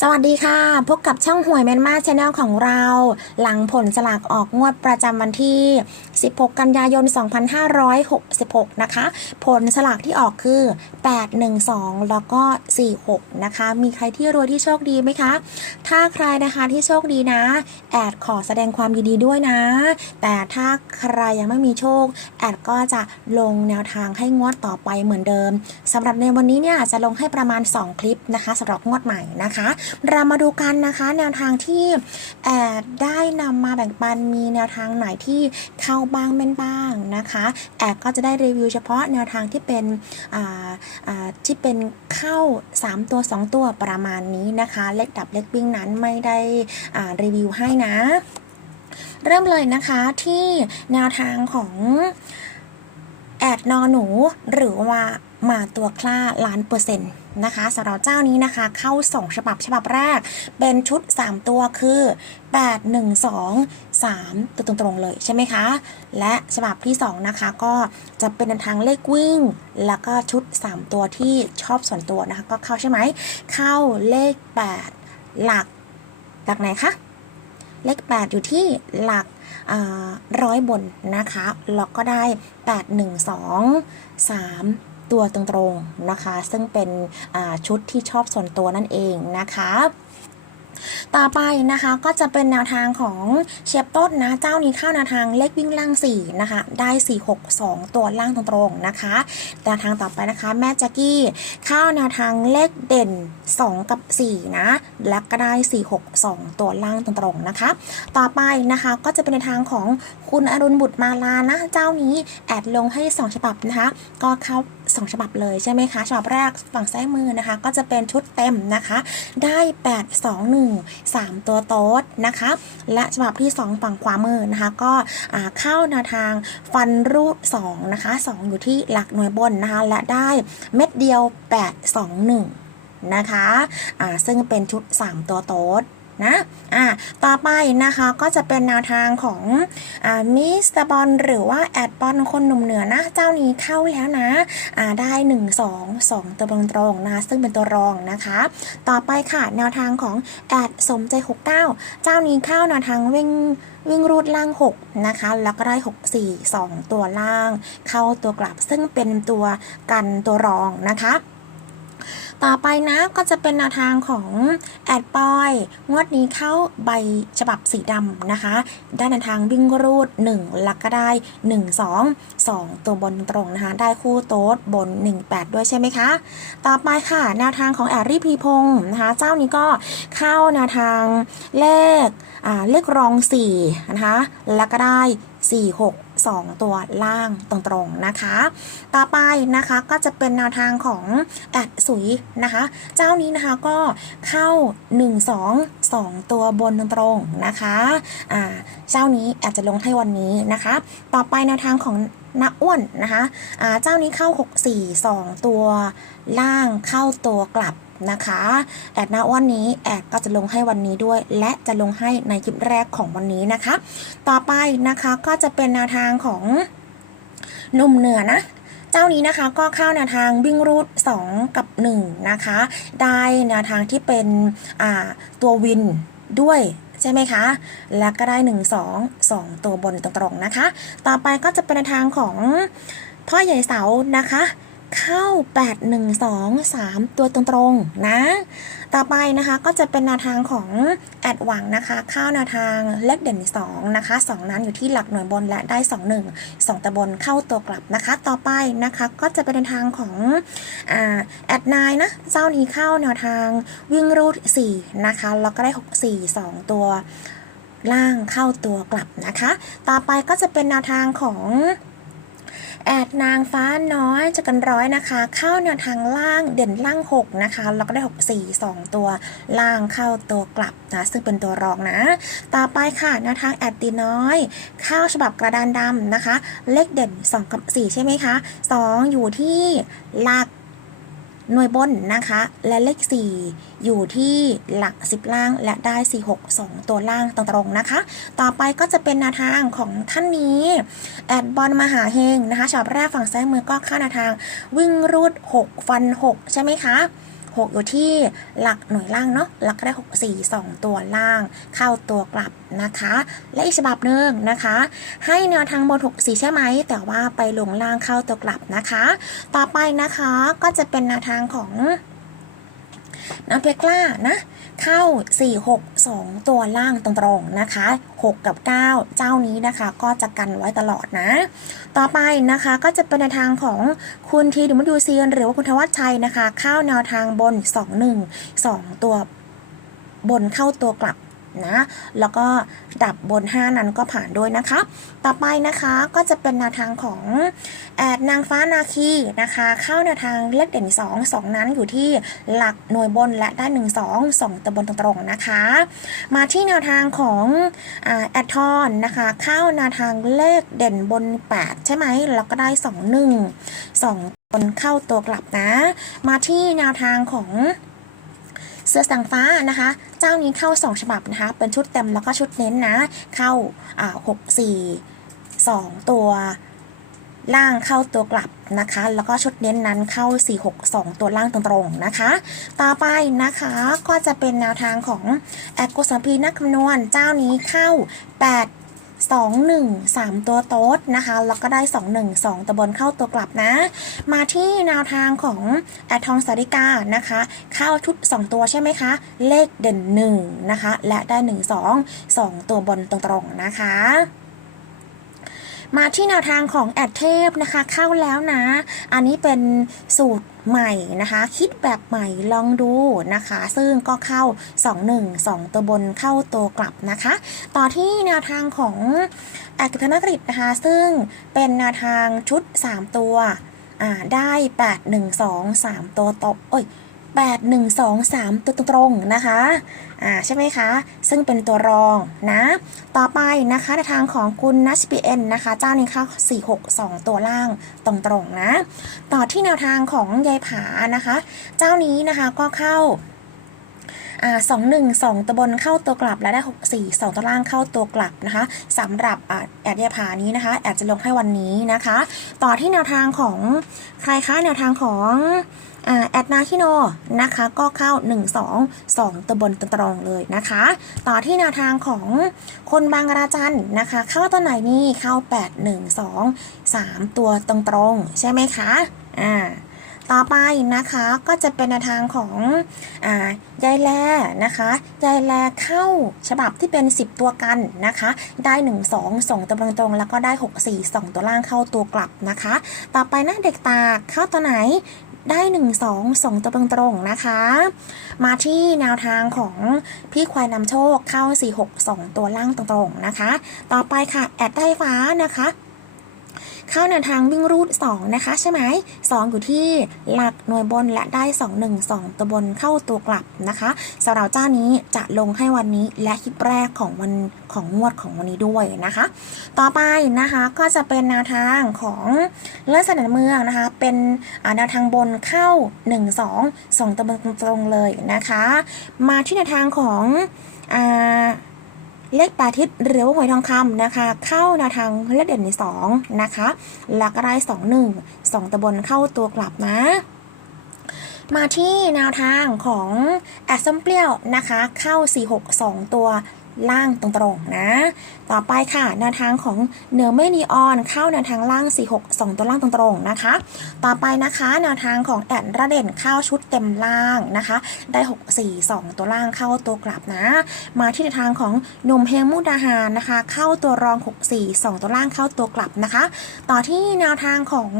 สวัสดีค่ะ พบกับช่องหวยแมนมาชาแนลของเรา หลังผลสลากออกงวดประจำวันที่ 16 กันยายน 2566 นะคะ ผลสลากที่ออกคือ 812 แล้วก็ 46 นะคะ มีใครที่รวยที่โชคดีไหมคะ ถ้าใครนะคะที่โชคดีนะ แอดขอแสดงความยินดีด้วยนะ แต่ถ้าใครยังไม่มีโชค แอดก็จะลงแนวทางให้งวดต่อไปเหมือนเดิมสำหรับในวันนี้เนี่ยจะลงให้ประมาณ 2 คลิปนะคะสำหรับงวดใหม่นะคะเรามาดูกันนะคะ แนวทางที่แอดได้นำมาแบ่งปันมีแนวทางไหนที่เข้าบ้างเป็นบ้างนะคะแอดก็จะได้รีวิวเฉพาะแนวทางที่เป็นที่เป็นเข้า 3 ตัว 2 ตัวประมาณนี้นะคะเล็กดับเล็กวิ่งนั้นไม่ได้รีวิวให้นะ เริ่มเลยนะคะที่แนวทางของแอดนอหนูหรือว่า มาตัวคล้าล้านเปอร์เซ็นต์นะคะสำหรับเจ้านี้นะคะ เข้า 2 ฉบับฉบับแรก เป็นชุด 3 ตัวคือ 8 1 2 3 ตัวตรงๆเลยใช่ไหมคะ และฉบับที่ 2 นะคะ ก็จะเป็นทางเลขวิ่ง แล้วก็ชุด 3 ตัวที่ชอบส่วนตัวนะคะ ก็เข้าใช่ไหม เข้าเลข 8 หลัก หลักไหนคะ เลข 8 อยู่ที่หลักร้อยบนนะคะแล้วก็ได้ 8 1 2 3 ตัวตรงๆนะคะ ซึ่งเป็นชุดที่ชอบส่วนตัวนั่นเองนะคะต่อไปนะคะก็จะเป็นแนวทางของเชฟต้นนะ เจ้านี้เข้าแนวทางเลขวิ่งล่าง4นะคะได้ 4 6 2 ตัวล่างตรงๆนะคะแนวทางต่อไปนะคะ แม่แจ็กกี้เข้าแนวทางเลขเด่น 2 กับ 4 นะ และก็ได้ 4 6 2 ตัวล่างตรงๆนะคะ ต่อไปนะคะก็จะเป็นในทางของคุณอรุณบุตรมาลานะ เจ้านี้แอดลงให้ 2 ฉบับนะคะ ก็เข้า 2 ฉบับเลยใช่ไหมคะ ฉบับแรกฝั่งซ้ายมือนะคะ ก็จะเป็นชุดเต็มนะคะ ได้ 8 2 1 3 ตัวโต๊ดนะคะ และฉบับที่ 2 ฝั่งขวามือนะคะ ก็เข้าแนวทางฟันรูด2นะคะ 2 อยู่ที่หลักหน่วยบนนะคะ และได้เม็ดเดียว 8 2 1 นะคะ อ่า ซึ่งเป็นชุด 3 ตัวโต๊ด นะอ่าต่อไปนะคะก็จะเป็นแนวทางของอ่ามิสเตอร์บอลหรือว่าแอดบอลคนหนุ่มเหนือนะ เจ้านี้เข้าแล้วนะอ่าได้ 1 2 2 ตัวตรงๆนะซึ่งเป็นตัวรองนะคะ ต่อไปค่ะแนวทางของแอดสมใจ 69 เจ้านี้เข้าแนวทางวิ่งวิ่งรูดล่าง 6 นะคะ แล้วก็ได้ 6 4 2 ตัวล่าง เข้าตัวกลับซึ่งเป็นตัวกันตัวรองนะคะ ต่อไปนะก็จะเป็นแนวทางของแอดปอย งวดนี้เข้าใบฉบับสีดำนะคะ ได้ในวทางวิ่งรูด1แล้วก็ได้ 1 2 2 ตัวบนตรงนะคะ ได้คู่โต๊ดบน 18 ด้วยใช่ไหมคะ ต่อไปค่ะ แนวทางของแอดรีพีพงศ์นะคะ เจ้านี้ก็เข้าแนวทางเลขเลขรอง4นะคะ แล้วก็ได้ 4 6 2 ตัวล่างตรงๆนะคะ ต่อไปนะคะก็จะเป็นแนวทางของแอดสุยนะคะ เจ้านี้นะคะก็เข้า 1 2 2 ตัวบนตรงๆนะคะอ่าเจ้านี้อดจจะลงให้วันนี้นะคะ ต่อไปแนวทางของนักอ้วนนะคะอ่าเจ้านี้เข้า 6 4 2 ตัวล่างเข้าตัวกลับ นะคะแอดหน้าอ้วนนี้แอดก็จะลงให้วันนี้ด้วย และจะลงให้ในคลิปแรกของวันนี้นะคะ ต่อไปนะคะก็จะเป็นแนวทางของหนุ่มเหนือนะเจ้านี้นะคะก็เข้าแนวทางวิ่งรูด 2 กับ 1 นะคะ ได้แนวทางที่เป็นตัววินด้วยใช่ไหมคะ แล้วก็ได้ 1 2 2 ตัวบนตรงๆนะคะ ต่อไปก็จะเป็นแนวทางของพ่อใหญ่เสานะคะ เข้า 8 1 2 3 ตัวตรงๆ นะ ต่อไปนะคะก็จะเป็นแนวทางของแอดหวังนะคะ เข้าแนวทางเลขเด่น 2 นะคะ 2 นั้นอยู่ที่หลักหน่วยบนและได้ 2 1 2ตะบนเข้าตัวกลับนะคะ ต่อไปนะคะก็จะเป็นแนวทางของแอดนายนะ เจ้านี้เข้าแนวทางวิ่งรูด 4 นะคะ แล้วก็ได้ 6 4 2 ตัวล่างเข้าตัวกลับนะคะ ต่อไปก็จะเป็นแนวทางของ แอดนางฟ้าน้อยจะกันร้อยนะคะ เข้าแนวทางล่างเด่นล่าง 6 นะคะแล้วก็ได้ 6 4 2 ตัวล่างเข้าตัวกลับนะซึ่งเป็นตัวรองนะ ต่อไปค่ะแนวทางแอดตีน้อย เข้าฉบับกระดานดำนะคะ เลขเด่น2กับ4ใช่ไหมคะ 2 อยู่ที่หลัก หน่วยบนนะคะ และเลข 4 อยู่ที่หลัก 10 ล่างและได้ 4 6 2 ตัวล่างตรงๆนะคะ ต่อไปก็จะเป็นแนวทางของท่านนี้ แอดบอลมหาเฮงนะคะฉบับแรกฝั่งซ้ายมือก็เข้าแนวทาง วิ่งรูด 6 ฟัน 6 ใช่ไหมคะ 6 อยู่ที่หลักหน่วยล่างเนาะหลัก็ได้ 6 4 2 ตัวล่าง เข้าตัวกลับนะคะ และอีกฉบับหนึ่งนะคะ ให้แนวทางบน 6 4 ใช่ไหม แต่ว่าไปลงล่างเข้าตัวกลับนะคะ ต่อไปนะคะก็จะเป็นแนวทางของน้ำเพกล้านะ เข้า 4 6 2 ตัวล่างตรงๆนะคะ 6 กับ 9 เจ้านี้นะคะก็จะกันไว้ตลอดนะ ต่อไปนะคะก็จะเป็นในทางของคุณทีดูมดูซีนหรือว่าคุณทวัชชัยนะคะ เข้าแนวทางบน 2 1 2 ตัวบนเข้าตัวกลับ นะ แล้วก็ดับบน 5 นั้นก็ผ่านด้วยนะคะ ต่อไปนะคะก็จะเป็นแนวทางของแอดนางฟ้านาคีนะคะ เข้าแนวทางเลขเด่น 2 2 นั้นอยู่ที่หลักหน่วยบนและได้ 1 2 2ตัวบนตรงๆนะคะ มาที่แนวทางของอแอดทอนนะคะเข้าแนวทางเลขเด่นบน 8 ใช่ไหมแล้วก็ได้ 2 1 2บนเข้าตัวกลับนะ มาที่แนวทางของ เสื้อสังฟ้านะคะ เจ้านี้เข้า 2 ฉบับนะคะ เป็นชุดเต็มแล้วก็ชุดเน้นนะ เข้าอ่า6 4 2ตัวล่างเข้าตัวกลับนะคะ แล้วก็ชุดเน้นนั้นเข้า 4 6 2 ตัวล่างตรงๆนะคะ ต่อไปนะคะก็จะเป็นแนวทางของแอดโกสัมพีนักคำนวณเจ้านี้เข้า 8 2 1 3 ตัวโต๊ดนะคะ แล้วก็ได้ 2 1 2ตัวบนเข้าตัวกลับนะ มาที่แนวทางของแอทองสาริกานะคะ เข้าชุด 2 ตัวใช่ไหมคะ เลขเด่น 1 นะคะ และได้ 1 2 2 ตัวบนตรงๆนะคะ มาที่แนวทางของแอดเทพนะคะเข้าแล้วนะ อันนี้เป็นสูตรใหม่นะคะ คิดแบบใหม่ลองดูนะคะ ซึ่งก็เข้า 2 1 2 ตัวบนเข้าตัวกลับนะคะ ต่อที่แนวทางของแอดธนกฤษนะคะ ซึ่งเป็นแนวทางชุด 3 ตัวได้ 8 1 2 3 ตัวตบเอ้ย 8 1 2 3 ตัวตรงๆนะคะอ่าใช่ไหมคะ ซึ่งเป็นตัวรองนะ ต่อไปนะคะในทางของคุณนัชปีเอ็นนะคะ เจ้านี้เข้า4 6 2 ตัวล่างตรงๆนะ ต่อที่แนวทางของยายผานะคะ เจ้านี้นะคะก็เข้า สองหนึ่งสองตัวบนเข้าตัวกลับและได้หกสี่สองตัวล่างเข้าตัวกลับนะคะสำหรับอแอดยาผานี้นะคะแอดจะลงให้วันนี้นะคะ ต่อที่แนวทางของใครคะแนวทางของแอดนาคิโนนะคะก็เข้า 1 2 2ตัวบนตตรงเลยนะคะ ต่อที่แนวทางของคนบางราจันนะคะ เข้าตัวไหนนี่เข้า 8 1 2 3 ตัวตรงๆใช่ไหมคะอ่า ต่อไปนะคะก็จะเป็นแนวทางของอยายแลนะคะยายแลเข้าฉบับที่เป็น 10 ตัวกันนะคะ ได้ 1 2 2ตัวตรงๆแล้วก็ได้ 6 4 2 ตัวล่างเข้าตัวกลับนะคะ ต่อไปหน้าเด็กตาเข้าตัวไหนได้ 1 2 2 ตัวตรงๆนะคะ มาที่แนวทางของพี่ควายนำโชคเข้า 4 6 2 ตัวล่างตรงๆนะคะ ต่อไปค่ะ แอดได้ฟ้านะคะ เข้าแนวทางวิ่งรูด 2 นะคะ ใช่ไหม2อยู่ที่หลักหน่วยบนและได้ 2 1 2 ตัวบนเข้าตัวกลับนะคะสำหรับเจ้านี้จะลงให้วันนี้และคลิปแรกของวันของงวดของวันนี้ด้วยนะคะ ต่อไปนะคะก็จะเป็นแนวทางของเลือดสนันเมืองนะคะ เป็นแนวทางบนเข้า 1 2 2ตัวบนตรงๆเลยนะคะ มาที่แนวทางของอ่า เลขปลาทิศหรือว่าหวยทองคำนะคะ เข้าแนวทางเลขเด่นในสองนะคะหลักไร้สองหนึ่งสองตะบนเข้าตัวกลับนะมาที่แนวทางของแอดซัมเปรี้ยวนะคะ เข้า 4 6 2 ตัว ล่างตรงๆนะ ต่อไปค่ะแนวทางของเหนือไม่นีออนเข้าแนวทางล่าง 4 6 2 ตัวล่างตรงๆนะคะ ต่อไปนะคะแนวทางของแอดระเด่นเข้าชุดเต็มล่างนะคะ ได้ 6 4 2 ตัวล่างเข้าตัวกลับนะ มาที่แนวทางของหนุ่มเฮงมุดาหารนะคะ เข้าตัวรอง 6 4 2 ตัวล่างเข้าตัวกลับนะคะ ต่อที่แนวทางของ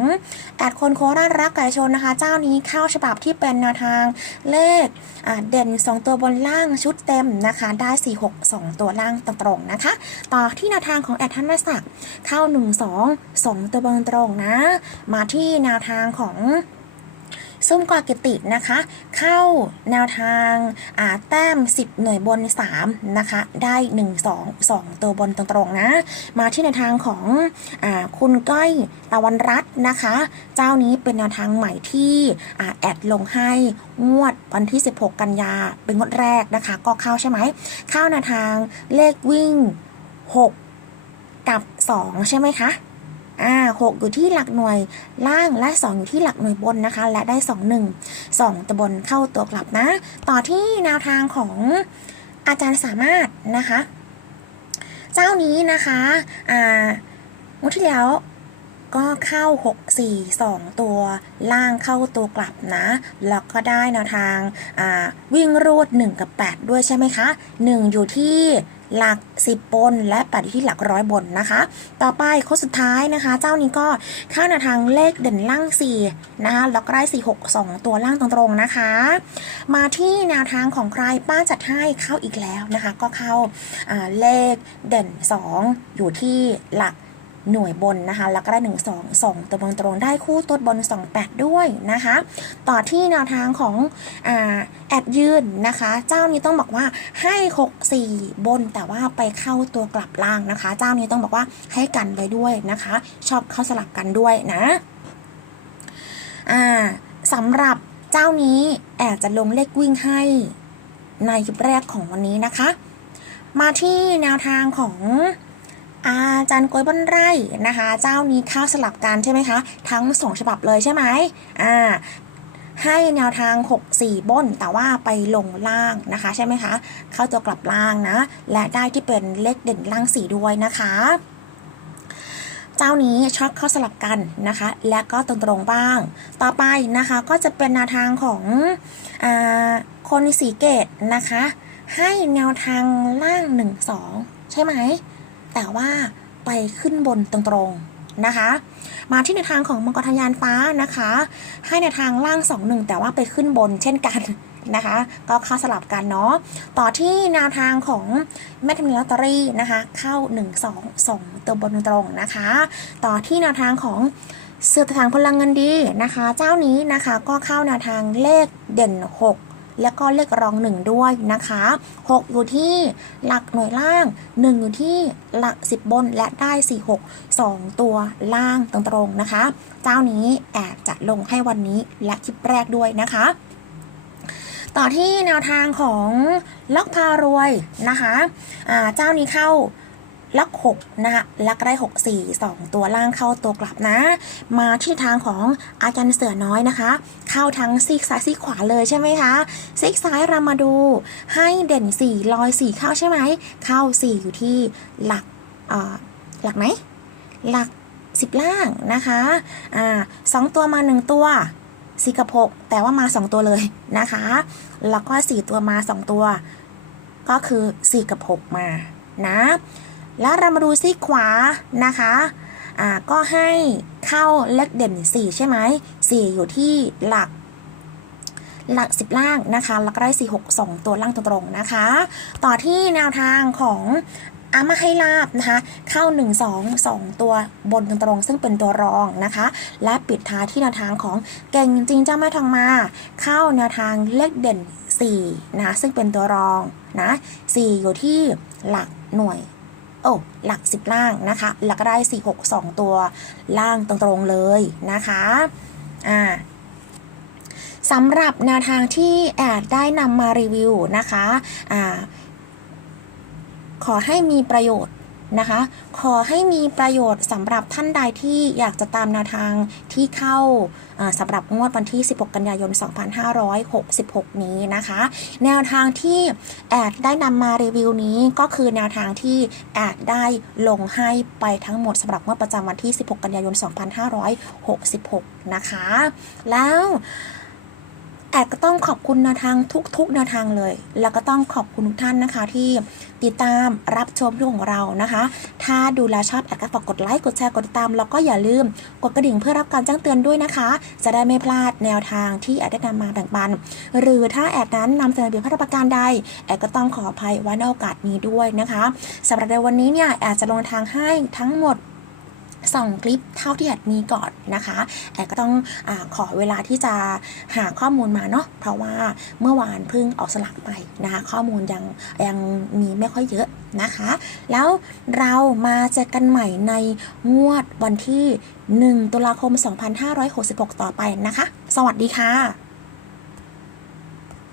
แอดคนโคราชรักไก่ชนนะคะ เจ้านี้เข้าฉบับที่เป็นแนวทางเลขเด่น 2 ตัวบนล่างชุดเต็มนะคะ ได้ 4 6 2ตัวล่างตรงๆนะคะ ต่อที่แนวทางของแอดธนสักเข้า 1 2 2 ตัวบนตรงนะ มาที่แนวทางของ ซุ้มกอกิตินะคะ เข้าแนวทางอ่าแต้ม 10 หน่วยบน 3 นะคะ ได้ 1 2 2 ตัวบนตรงๆนะ มาที่แนวทางของอาคุณก้อยตะวันรัตน์นะคะ เจ้านี้เป็นแนวทางใหม่ที่อ่าแอดลงให้งวดวันที่ 16 กันยาเป็นงวดแรกนะคะ ก็เข้าใช่ไหม เข้าแนวทางเลขวิ่ง 6 กับ 2 ใช่ไหมคะ อ่าหกอยู่ที่หลักหน่วยล่างและสองอยู่ที่หลักหน่วยบนนะคะ และได้สองหนึ่งสองตัวบนเข้าตัวกลับนะ ต่อที่แนวทางของอาจารย์สามารถนะคะ เจ้านี้นะคะอ่างวดที่แล้วก็เข้า 6 4 2 ตัวล่างเข้าตัวกลับนะ แล้วก็ได้แนวทางวิ่งรูด 1 กับ 8 ด้วยใช่ไหมคะ 1 อยู่ที่ หลัก 10 บน และปัจที่หลักร้อยบนนะคะ ต่อไปข้อสุดท้ายนะคะ เจ้านี้ก็เข้าแนวทางเลขเด่นล่าง4นะคะล็อกไร้4 6 2 ตัวล่างตรงๆนะคะ มาที่แนวทางของใครป้าจัดให้เข้าอีกแล้วนะคะ ก็เข้าอ่าเลขเด่น 2 อยู่ที่หลัก หน่วยบนนะคะแล้วก็ได้ 1 2 2 ตัวบนตรงได้คู่ตัวบน 2 8 ด้วยนะคะ ต่อที่แนวทางของอแอดยืนนะคะ เจ้านี้ต้องบอกว่าให้ 6 4 บนแต่ว่าไปเข้าตัวกลับล่างนะคะ เจ้านี้ต้องบอกว่าให้กันไว้ด้วยนะคะ ชอบเข้าสลับกันด้วยนะอ่าสำหรับเจ้านี้แอบจะลงเลขวิ่งให้ในคลิปแรกของวันนี้นะคะ มาที่แนวทางของ อาจารย์กวยบนไร่นะคะ เจ้านี้เข้าสลับกันใช่ไหมคะ ทั้งสองฉบับเลยใช่ไหมอ่าให้แนวทาง 6 4 บน แต่ว่าไปลงล่างนะคะ ใช่ไหมคะ เข้าตัวกลับล่างนะ และได้ที่เป็นเลขเด่นล่างสีด้วยนะคะ เจ้านี้ชอบเข้าสลับกันนะคะ และก็ตรงๆบ้าง ต่อไปนะคะก็จะเป็นแนวทางของอคนสีเกตนะคะ ให้แนวทางล่าง 1 2 ใช่ไหม แต่ว่าไปขึ้นบนตรงๆนะคะ มาที่แนทางของมังกรทะยานฟ้านะคะ ให้แนทางล่าง2 1แต่ว่าไปขึ้นบนเช่นกันนะคะ ก็เข้าสลับกันเนาะต่อที่แนวทางของแม่ทำนิลอตเตอรี่นะคะ เข้า 1 2 2 ตัวบนตรงนะคะ ต่อที่แนวทางของเสือทางพลังเงินดีนะคะ เจ้านี้นะคะก็เข้าแนวทางเลขเด่น 6 แล้วก็เลขรองหนึ่งด้วยนะคะ 6 อยู่ที่หลักหน่วยล่าง 1 อยู่ที่หลัก 10 บนและได้ 4 6 2 ตัวล่างตรงๆนะคะ เจ้านี้แอบจะลงให้วันนี้และคลิปแรกด้วยนะคะ ต่อที่แนวทางของล็อกพารวยนะคะอ่าเจ้านี้เข้า ล็อก6นะคะลักได้ 6 4 2 ตัวล่างเข้าตัวกลับนะ มาที่ทางของอาจารย์เสือน้อยนะคะ เข้าทั้งซีกซ้ายซีกขวาเลยใช่ไหมคะซีกซ้ายเรามาดู ให้เด่น 4 ลอย 4 เข้าใช่ไหม เข้า 4 อยู่ที่หลักหลักไหนหลัก 10 ล่างนะคะอ่าสองตัวมา 1 ตัว4กับ6แต่ว่ามา 2 ตัวเลยนะคะ แล้วก็ 4 ตัวมา 2 ตัว ก็คือ 4 กับ 6 มานะ แล้วเรามาดูซีขวานะคะอ่าก็ให้เข้าเลขเด่น 4 ใช่ไหม4อยู่ที่หลักหลัก 10 ล่างนะคะแล้วก็ได้ 4 6 2 ตัวล่างตรงๆนะคะ ต่อที่แนวทางของอามาให้ลาบนะคะ เข้า 1 2 2 ตัวบนตรงๆซึ่งเป็นตัวรองนะคะ และปิดท้ายที่แนวทางของเก่งจริงเจ้าแม่ทองมา เข้าแนวทางเลขเด่น4นะคะซึ่งเป็นตัวรองนะ4อยู่ที่หลักหน่วย โอ้หลัก 10 ล่างนะคะ หลักได้ 4 6 2 ตัวล่างตรงๆเลยนะคะอ่าสำหรับแนวทางที่แอดได้นำมารีวิวนะคะอ่าขอให้มีประโยชน์ นะคะ ขอให้มีประโยชน์สำหรับท่านใดที่อยากจะตามแนวทางที่เข้าสำหรับงวดวันที่ 16 กันยายน 2566 นี้นะคะ แนวทางที่แอดได้นำมารีวิวนี้ก็คือแนวทางที่แอดได้ลงให้ไปทั้งหมดสำหรับงวดประจำวันที่ 16 กันยายน 2566 นะคะ แล้ว แอดก็ต้องขอบคุณแนวทางทุกๆแนวทางเลย แล้วก็ต้องขอบคุณทุกท่านนะคะ ที่ติดตามรับชมเรื่องของเรานะคะ ถ้าดูแลชอบแอดก็ฝากกดไลค์กดแชร์กดติดตามแล้วก็อย่าลืมกดกระดิ่งเพื่อรับการแจ้งเตือนด้วยนะคะ จะได้ไม่พลาดแนวทางที่แอดได้นำมาแบ่งปัน หรือถ้าแอดนั้นนำเสนอผิดพลาดประการใดแอดก็ต้องขออภัยไว้ในโอกาสนี้ด้วยนะคะสำหรับในวันนี้เนี่ยแอดจะลงทางให้ทั้งหมด สองคลิปเท่าที่แอดมีก่อนนะคะแอดก็ต้องอขอเวลาที่จะหาข้อมูลมาเนาะเพราะว่าเมื่อวานเพิ่งออกสลักไปนะคะข้อมูลยังยังมีไม่ค่อยเยอะนะคะ แล้วเรามาเจอกันใหม่ในงวดวันที่ 1 ตุลาคม 2566 ต่อไปนะคะ สวัสดีค่ะ